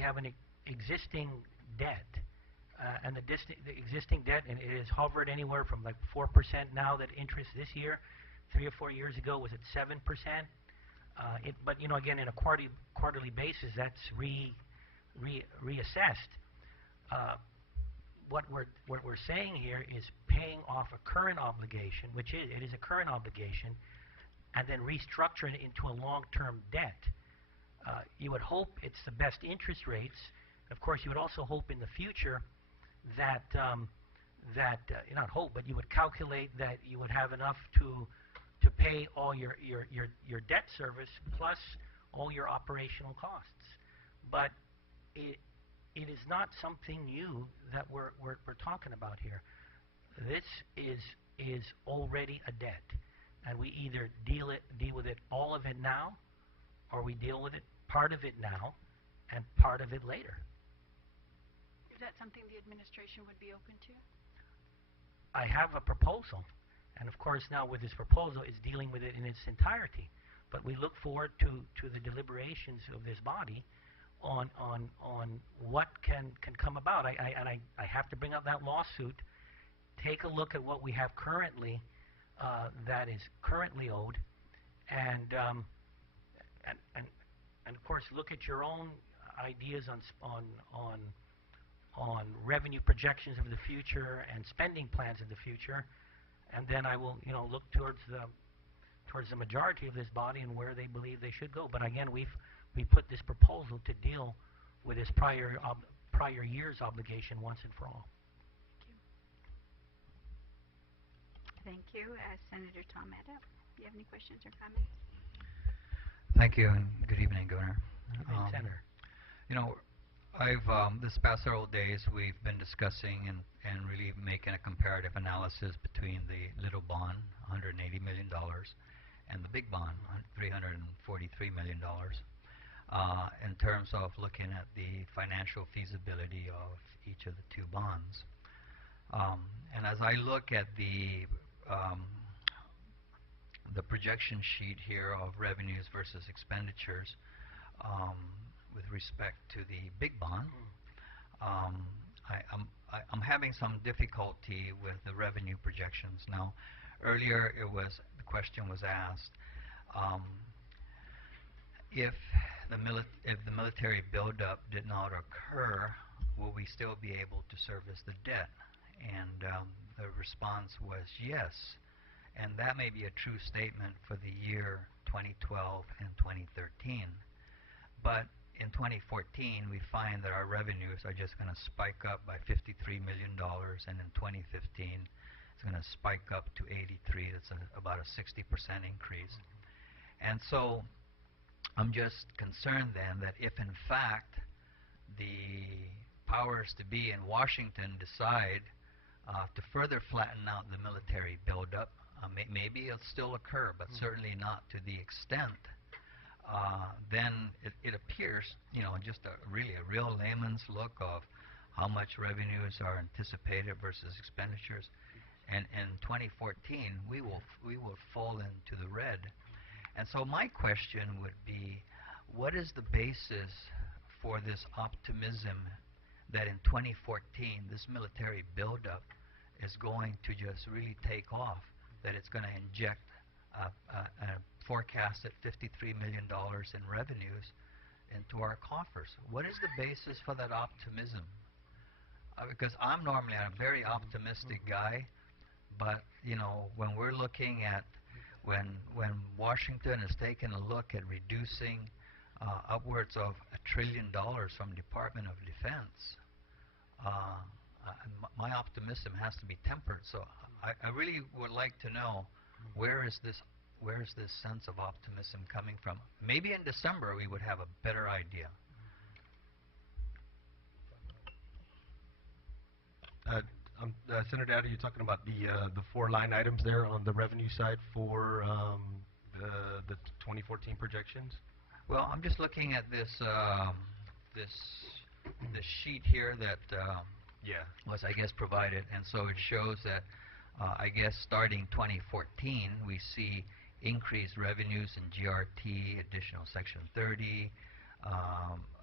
we have an existing debt, and the existing debt, and it has hovered anywhere from like 4% now. That interest this year, 3 or 4 years ago, was at 7%. But again, in a quarterly basis, that's reassessed. What we're saying here is paying off a current obligation, which it is a current obligation, and then restructuring it into a long-term debt. You would hope it's the best interest rates. Of course, you would also hope in the future that not hope, but you would calculate that you would have enough to pay all your debt service plus all your operational costs. But it is not something new that we're talking about here. This is already a debt, and we either deal with it, all of it now, or we deal with it, part of it now and part of it later. Is that something the administration would be open to? I have a proposal, and of course now with this proposal it's dealing with it in its entirety. But we look forward to the deliberations of this body on what can come about. I have to bring up that lawsuit, take a look at what we have currently that is currently owed, and of course look at your own ideas on revenue projections of the future and spending plans of the future, and then I will look towards the majority of this body and where they believe they should go. But again, we put this proposal to deal with this prior year's obligation once and for all. Thank you. Senator Tom Etta, do you have any questions or comments? Thank you, and good evening, Governor. Senator. I've this past several days we've been discussing and really making a comparative analysis between the little bond, $180 million, and the big bond, $343 million, in terms of looking at the financial feasibility of each of the two bonds. And as I look at the projection sheet here of revenues versus expenditures with respect to the big bond, I'm having some difficulty with the revenue projections. Now, earlier the question was asked, if the military buildup did not occur, will we still be able to service the debt? And the response was yes. And that may be a true statement for the year 2012 and 2013. But in 2014, we find that our revenues are just going to spike up by $53 million, and in 2015, it's going to spike up to 83. That's about a 60% increase. And so I'm just concerned then that if in fact the powers to be in Washington decide to further flatten out the military buildup, maybe it'll still occur, but certainly not to the extent. Then it appears, just a real layman's look of how much revenues are anticipated versus expenditures. And in 2014, we will fall into the red. And so my question would be, what is the basis for this optimism that in 2014 this military buildup is going to just really take off, that it's going to inject a forecasted $53 million in revenues into our coffers? What is the basis for that optimism? Because I'm normally a very optimistic guy, but when we're looking at when Washington is taking a look at reducing upwards of $1 trillion from Department of Defense, my optimism has to be tempered. So I really would like to know, where is this sense of optimism coming from? Maybe in December we would have a better idea. Senator Adder, you're talking about the 4 line items there on the revenue side for the 2014 projections? Well, I'm just looking at this this sheet here that was, I guess, provided, and so it shows that I guess starting 2014 we see increased revenues in GRT, additional Section 30,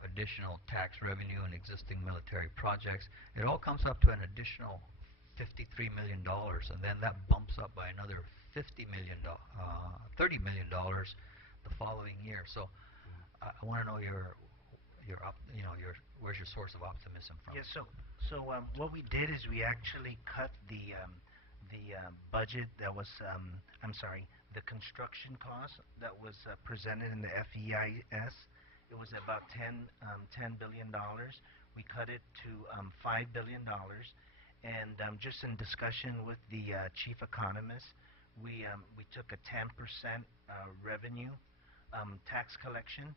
additional tax revenue and existing military projects, it all comes up to an additional $53 million, and then that bumps up by another $30 million the following year. So I want to know where's your source of optimism from? Yes. So what we did is we actually cut the budget that was the construction cost that was presented in the FEIS. It was about $10 billion. We cut it to $5 billion, and just in discussion with the chief economist, we took a 10% revenue tax collection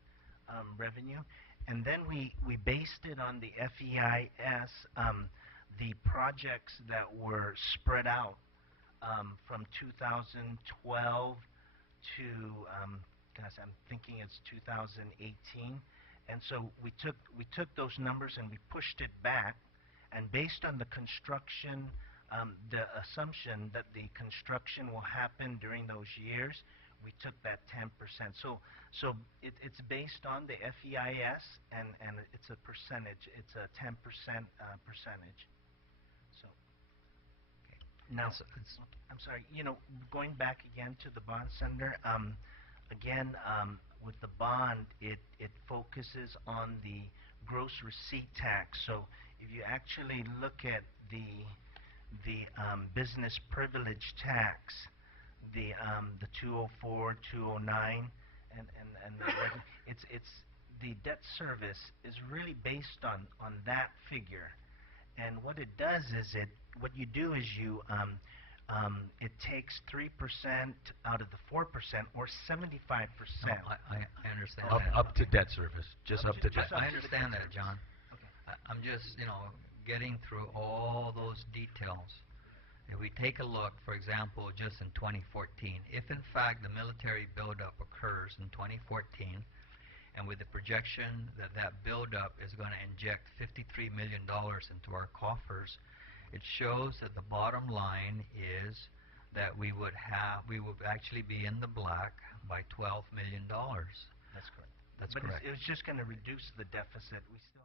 revenue, and then we based it on the FEIS, the projects that were spread out from 2012 to I'm thinking it's 2018, and so we took those numbers and we pushed it back, and based on the construction, the assumption that the construction will happen during those years, we took that 10%. So it's based on the FEIS, and it's a percentage. It's a 10% percentage. So now, I'm sorry. Going back again to the bond senator. Again, with the bond, it focuses on the gross receipt tax. So if you actually look at the business privilege tax, the 204, 209, and it's the debt service is really based on that figure. And what it does is what you do is you it takes 3% out of the 4% or 75%. No, I understand Up, that. up to debt service, just up to debt. I understand that, John. Okay. I'm just, getting through all those details. If we take a look, for example, just in 2014, if in fact the military buildup occurs in 2014, and with the projection that that buildup is going to inject $53 million into our coffers, it shows that the bottom line is that we would actually be in the black by $12 million. That's correct. That's but correct. it was just going to reduce the deficit. We still